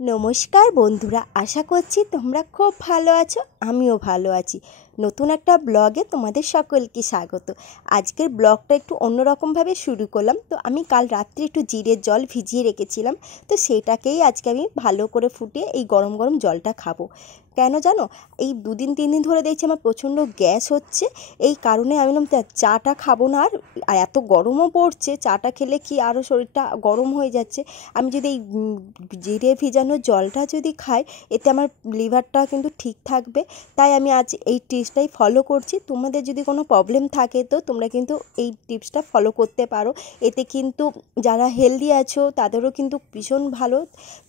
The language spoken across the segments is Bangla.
নমস্কার বন্ধুরা, আশা করছি তোমরা খুব ভালো আছো। আমিও ভালো আছি। নতুন একটা ব্লগে তোমাদের সকলকে স্বাগত। আজকের ব্লগটা একটু অন্যরকমভাবে শুরু করলাম। তো আমি কাল রাত্রে একটু জিরের জল ভিজিয়ে রেখেছিলাম, তো সেটাকেই আজকে আমি ভালো করে ফুটিয়ে এই গরম গরম জলটা খাবো। কেন জানো, এই 2-3 দিন ধরে দেখছি আমার প্রচণ্ড গ্যাস হচ্ছে। এই কারণে আমি বললাম চাটা খাবো না, আর এত গরমও পড়ছে, চাটা খেলে কি আরও শরীরটা গরম হয়ে যাচ্ছে। আমি যদি এই জিরে ভিজানো জলটা যদি খাই, এতে আমার লিভারটা কিন্তু ঠিক থাকবে। তাই আমি আজ এই টিপসটাই ফলো করছি। তোমাদের যদি কোনো প্রবলেম থাকে তো তোমরা কিন্তু এই টিপসটা ফলো করতে পারো। এতে কিন্তু যারা হেলদি আছো তাদেরও কিন্তু ভীষণ ভালো।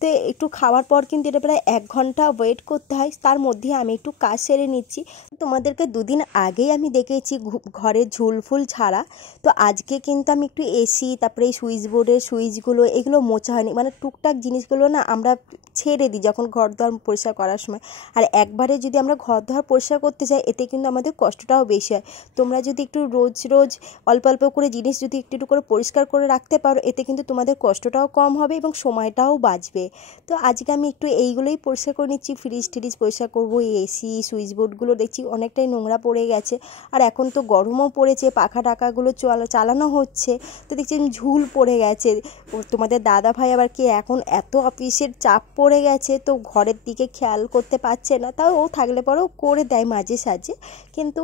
তো একটু খাওয়ার পর কিন্তু এটা প্রায় 1 ঘন্টা ওয়েট করতে হয়। তার মধ্যে আমি একটু কাজ সেরে নিচ্ছি। তোমাদেরকে 2 দিন আগেই আমি দেখেছি ঘরের ঝুল ফুল ছাড়া। তো আজকে কিন্তু আমি একটু এসি, তারপরে এই সুইচ বোর্ডের সুইচগুলো এগুলো মোছা হয়নি, মানে টুকটাক জিনিসগুলো না আমরা ছেড়ে দিই যখন ঘর দোর পরিষ্কার করার সময়। আর একবারে যদি আমরা ঘর দোর পরিষ্কার করতে যাই, এতে কিন্তু আমাদের কষ্টটাও বেশি হয়। তোমরা যদি একটু রোজ রোজ অল্প অল্প করে জিনিস যদি একটু একটু করে পরিষ্কার করে রাখতে পারো, এতে কিন্তু তোমাদের কষ্টটাও কম হবে এবং সময়টাও বাঁচবে। তো আজকে আমি একটু এইগুলোই পরিষ্কার করে নিচ্ছি। ফ্রিজ ট্রিজ পরিষ্কার করবো, এসি সুইচ বোর্ডগুলো দেখছি অনেকটাই নোংরা পড়ে গেছে। আর এখন তো গরমও পড়েছে, পাখা টাকাগুলো চালানো হচ্ছে, তো দেখছি ঝুল পড়ে গেছে। তোমাদের দাদা ভাই আবার কি এখন এত অফিসের চাপ পড়ে গেছে, তো ঘরের দিকে খেয়াল করতে পারছে না। তাও ও থাকলে পরেও করে দেয় মাঝে সাঝে, কিন্তু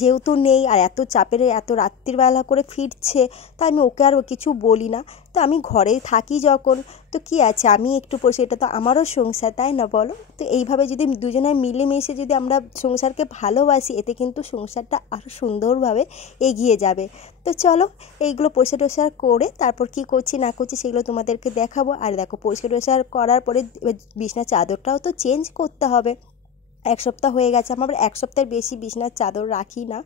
যেহেতু নেই আর এত চাপের এত রাত্রিবেলা করে ফিরছে, তাই আমি ওকে আর কিছু বলি না। তো আমি ঘরেই থাকি যখন, তো কি আছে, আমি একটু পয়সা, এটা তো আমারও সংসার, তাই না বলো? তো এইভাবে যদি দুজনে মিলেমিশে যদি আমরা সংসারকে ভালোবাসি, এতে কিন্তু সংসারটা আরও সুন্দরভাবে এগিয়ে যাবে। তো চলো এইগুলো পরিষ্কার টরিষ্কার করে তারপর কি করছি না করছি সেগুলো তোমাদেরকে দেখাবো। আর দেখো, পরিষ্কার টরিষ্কার করার পরে বিছানার চাদরটাও তো চেঞ্জ করতে হবে। 1 সপ্তাহ হয়ে গেছে, আমার 1 সপ্তাহের বেশি বিছানার চাদর রাখি না।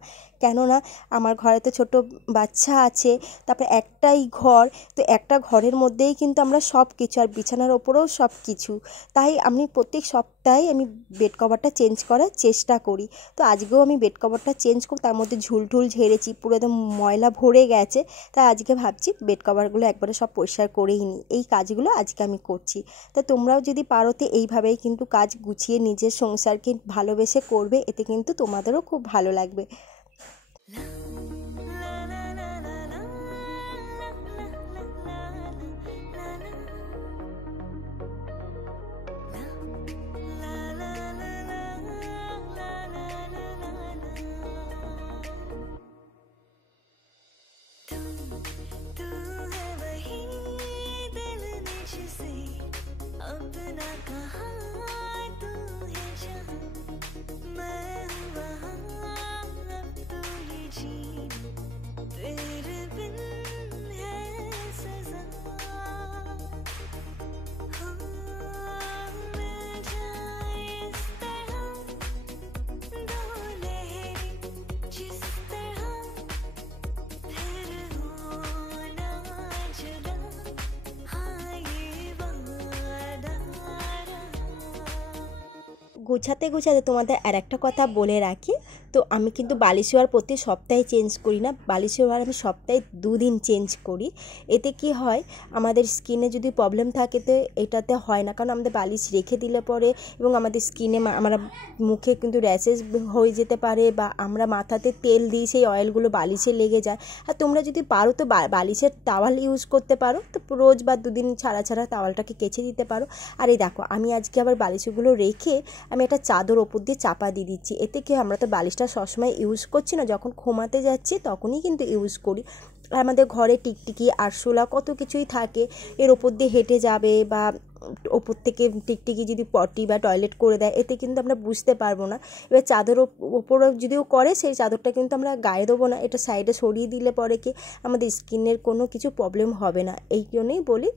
কেননা আমার ঘরে তো ছোটো বাচ্চা আছে, তারপরে একটাই ঘর, তো একটা ঘরের মধ্যেই কিন্তু আমরা সব কিছু, আর বিছানার ওপরেও সব কিছু। তাই আমি প্রত্যেক সপ্তাহে আমি বেড কভারটা চেঞ্জ করার চেষ্টা করি। তো আজকেও আমি বেড কভারটা চেঞ্জ করি, তার মধ্যে ঝুলটুল ঝেড়েছি, পুরো একদম ময়লা ভরে গেছে। তাই আজকে ভাবছি বেড কভারগুলো একবারে সব পরিষ্কার করেই নিই। এই কাজগুলো আজকে আমি করছি। তা তোমরাও যদি পারো তো এইভাবেই কিন্তু কাজ গুছিয়ে নিজের সংসারকে ভালোবেসে করবে, এতে কিন্তু তোমাদেরও খুব ভালো লাগবে। গোছাতে গোছাতে তোমাদের আর একটা কথা বলে রাখি, তো আমি কিন্তু বালিশ ওয়ার প্রতি সপ্তাহে চেঞ্জ করি না, বালিশ ওয়ার আমি সপ্তাহে 2 দিন চেঞ্জ করি। এতে কি হয়, আমাদের স্কিনে যদি প্রবলেম থাকে তো এটাতে হয় না, কারণ আমাদের বালিশ রেখে দিলে পরে এবং আমাদের স্কিনে আমরা মুখে কিন্তু র্যাশেস হয়ে যেতে পারে, বা আমরা মাথাতে তেল দিই, সেই অয়েলগুলো বালিশে লেগে যায়। আর তোমরা যদি পারো তো বালিশের টাওয়াল ইউজ করতে পারো, তো রোজ বা 2 দিন ছাড়া ছাড়া টাওয়ালটাকে কেচে দিতে পারো। আর এই দেখো, আমি আজকে আবার বালিশগুলো রেখে আমি একটা চাদর ওপর দিয়ে চাপা দিয়ে দিচ্ছি। এতে কি, আমরা তো বালিশটা সবসময় ইউজ করছি না, যখন ঘুমাতে যাচ্ছি তখনই কিন্তু ইউজ করি। আর আমাদের ঘরে টিকটিকি আরশোলা কত কিছুই থাকে, এর ওপর দিয়ে হেঁটে যাবে বা ওপর থেকে টিকটিকি যদি পটি বা টয়লেট করে দেয়, এতে কিন্তু আমরা বুঝতে পারবো না। এবার চাদর ওপরে যদিও করে, সেই চাদরটা কিন্তু আমরা গায়ে দেবো না, এটা সাইডে সরিয়ে দিলে পরে কি আমাদের স্কিনের কোনো কিছু প্রবলেম হবে না। এই জন্যই বলি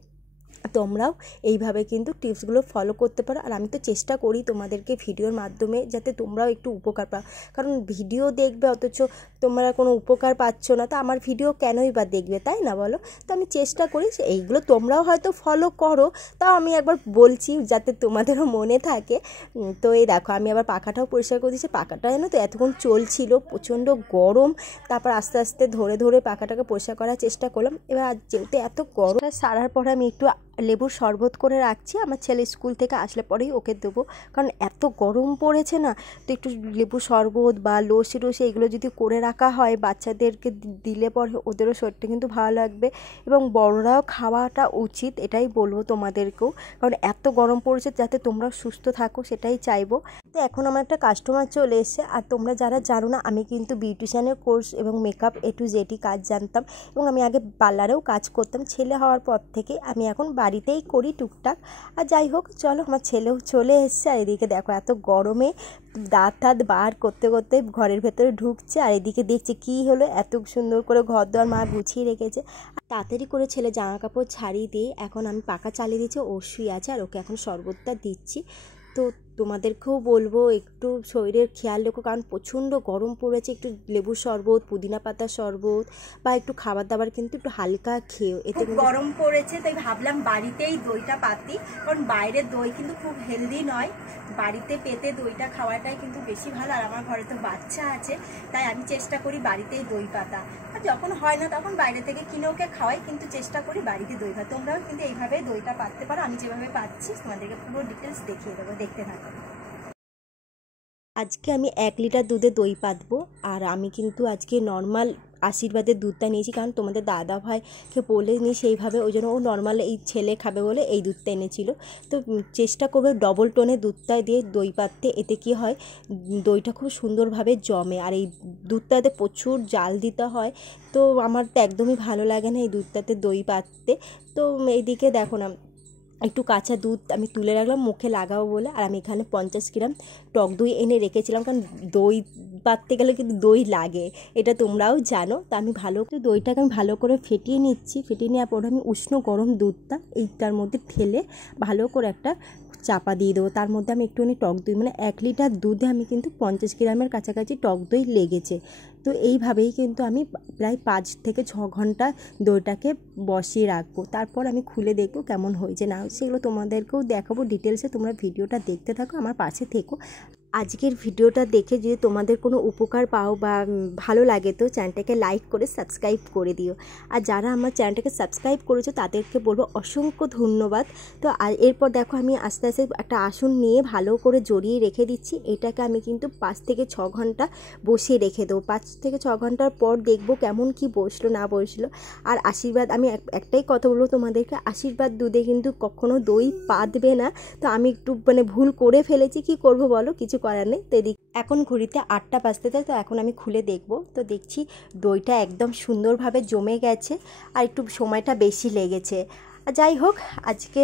তোমরাও এইভাবে কিন্তু টিপসগুলো ফলো করতে পারো। আর আমি তো চেষ্টা করি তোমাদেরকে ভিডিওর মাধ্যমে যাতে তোমরাও একটু উপকার পাও, কারণ ভিডিও দেখবে অথচ তোমরা কোনো উপকার পাচ্ছ না, তো আমার ভিডিও কেনই বা দেখবে, তাই না বলো? তো আমি চেষ্টা করি এইগুলো তোমরাও হয়তো ফলো করো, তাও আমি একবার বলছি যাতে তোমাদেরও মনে থাকে। তো এই দেখো, আমি আবার পাখাটাও পরিষ্কার করে দিচ্ছি। পাখাটা জানো তো এতক্ষণ চলছিল, প্রচণ্ড গরম, তারপর আস্তে আস্তে ধরে ধরে পাখাটাকে পরিষ্কার করার চেষ্টা করলাম। এবার যেহেতু এত গরম সারার পরে আমি একটু লেবুর শরবত করে রাখছি, আমার ছেলে স্কুল থেকে আসলে পরেই ওকে দেবো, কারণ এত গরম পড়েছে না। তো একটু লেবুর শরবত বা লস্যি টসি এগুলো যদি করে রাখা হয় বাচ্চাদেরকে দিলে পরে ওদেরও শরীরটা কিন্তু ভালো লাগবে, এবং বড়রাও খাওয়াটা উচিত, এটাই বলবো তোমাদেরকেও, কারণ এত গরম পড়েছে, যাতে তোমরা সুস্থ থাকো সেটাই চাইবো। তো এখন আমার একটা কাস্টমার চলে এসেছে। আর তোমরা যারা জানো না, আমি কিন্তু বিউটিশিয়ানের কোর্স এবং মেকআপ A to Z কাজ জানতাম, এবং আমি আগে পার্লারেও কাজ করতাম। ছেলে হওয়ার পর থেকে আমি এখন বাড়িতেই করি টুকটাক। আর যাই হোক, চলো, আমার ছেলেও চলে এসছে। আর এদিকে দেখো এত গরমে দাঁত বার করতে করতে ঘরের ভেতরে ঢুকছে, আর এদিকে দেখছে কি হলো, এত সুন্দর করে ঘর দোয়ার মা গুছিয়ে রেখেছে। তাড়াতাড়ি করে ছেলে জামা কাপড় ছাড়িয়ে দিয়ে এখন আমি পাখা চালিয়ে দিচ্ছি, ও শুয়ে আছে, আর ওকে এখন শরবতটা দিচ্ছি। তো তোমাদেরকেও বলবো একটু শরীরের খেয়াল রেখো, কারণ প্রচণ্ড গরম পড়েছে। একটু লেবুর শরবত, পুদিনা পাতার শরবত বা একটু খাবার দাবার কিন্তু একটু হালকা খেয়েও, এতে গরম পড়েছে, তাই ভাবলাম বাড়িতেই দইটা পাতি, কারণ বাইরের দই কিন্তু খুব হেলদি নয়, বাড়িতে পেতে দইটা খাওয়াটাই কিন্তু বেশি ভালো। আর আমার ঘরে তো বাচ্চা আছে, তাই আমি চেষ্টা করি বাড়িতেই দই পাতা, আর যখন হয় না তখন বাইরে থেকে কিনে ওকে খাওয়াই, কিন্তু চেষ্টা করি বাড়িতে দই পাতা। তোমরাও কিন্তু এইভাবে দইটা পাততে পারো, আমি যেভাবে পাচ্ছি তোমাদেরকে পুরো ডিটেলস দেখিয়ে দেবো, দেখতে থাকো। আজকে আমি 1 লিটার দুধে দই পাতবো, আর আমি কিন্তু আজকে নর্মাল আশীর্বাদের দুধটা নিয়েছি, কারণ তোমাদের দাদা ভাইকে বলে নি সেইভাবে, ওই জন্য ও নর্মাল এই ছেলে খাবে বলে এই দুধটা এনেছিল। তো চেষ্টা করবে ডবল টোনে দুধটা দিয়ে দই পাততে, এতে কি হয় দইটা খুব সুন্দরভাবে জমে। আর এই দুধটাতে প্রচুর জাল দিতে হয়, তো আমার তো একদমই ভালো লাগে না এই দুধটাতে দই পাততে। তো এইদিকে দেখো না, একটু কাঁচা দুধ আমি তুলে রাখলাম মুখে লাগাবো বলে। আর আমি এখানে 50 গ্রাম টক দই এনে রেখেছিলাম, কারণ দই পাততে গেলে কিন্তু দই লাগে, এটা তোমরাও জানো। তো আমি দইটাকে আমি ভালো করে ফেটিয়ে নিচ্ছি। ফেটিয়ে নেওয়ার পর আমি উষ্ণ গরম দুধটা এইটার মধ্যে ঢেলে ভালো করে একটা চাপা দিয়ে দেবো। তার মধ্যে আমি একটুখানি টক দই, মানে 1 লিটার দুধে আমি কিন্তু 50 গ্রামের কাছাকাছি টক দই লেগেছে। তো এইভাবেই কিন্তু আমি প্রায় 5 থেকে 6 ঘন্টা দইটাকে বসিয়ে রাখবো। তারপর আমি খুলে দেখবো কেমন হয়েছে না হয়েছে, সেগুলো তোমাদেরকেও দেখাবো ডিটেলসে। তোমরা ভিডিওটা দেখতে থাকো, আমার পাশে থেকো। আজকের ভিডিওটা দেখে যদি তোমাদের কোনো উপকার পাও বা ভালো লাগে, তো চ্যানেলটাকে লাইক করে সাবস্ক্রাইব করে দিও। আর যারা আমার চ্যানেলটাকে সাবস্ক্রাইব করেছো তাদেরকে বলবো অসংখ্য ধন্যবাদ। তো এরপর দেখো আমি আস্তে আস্তে একটা আসন নিয়ে ভালো করে জড়িয়ে রেখে দিচ্ছি। এটাকে আমি কিন্তু 5 থেকে 6 ঘন্টা বসিয়ে রেখে দেবো। 5 থেকে 6 ঘন্টার পর দেখবো কেমন কি বসলো না বসলো। আর আশীর্বাদ, আমি একটাই কথা বলবো তোমাদেরকে, আশীর্বাদ দুধে কিন্তু কখনো দই পাতবে না। তো আমি একটু ভুল করে ফেলেছি, কি করব বলো, কিছু করার নেই। তো এদিক এখন ঘড়িতে 8টা বাজতে যায়, তো এখন আমি খুলে দেখব। তো দেখছি দইটা একদম সুন্দরভাবে জমে গেছে, আর একটু সময়টা বেশি লেগেছে। আর যাই হোক, আজকে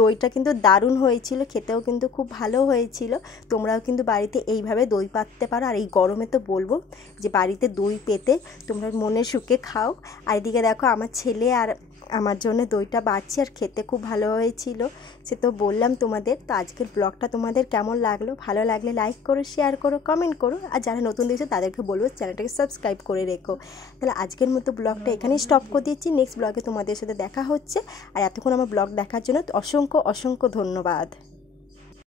দইটা কিন্তু দারুণ হয়েছিল, খেতেও কিন্তু খুব ভালো হয়েছিল। তোমরাও কিন্তু বাড়িতে এইভাবে দই পাততে পারো। আর এই গরমে তো বলবো যে বাড়িতে দই পেতে তোমরা মনের সুখে খাও। আর এদিকে দেখো আমার ছেলে আর আমার জন্য দইটা বাড়ছি, আর খেতে খুব ভালো হয়েছিল, সে তো বললাম তোমাদের। তো আজকের ব্লগটা তোমাদের কেমন লাগলো, ভালো লাগলে লাইক করো, শেয়ার করো, কমেন্ট করো। আর যারা নতুন দেখছো তাদেরকে বলবো চ্যানেলটাকে সাবস্ক্রাইব করে রেখো। তাহলে আজকের মতো ব্লগটা এখানেই স্টপ করে দিচ্ছি, নেক্সট ব্লগে তোমাদের সাথে দেখা হচ্ছে। আর এতক্ষণ আমার ব্লগ দেখার জন্য অসংখ্য অসংখ্য ধন্যবাদ।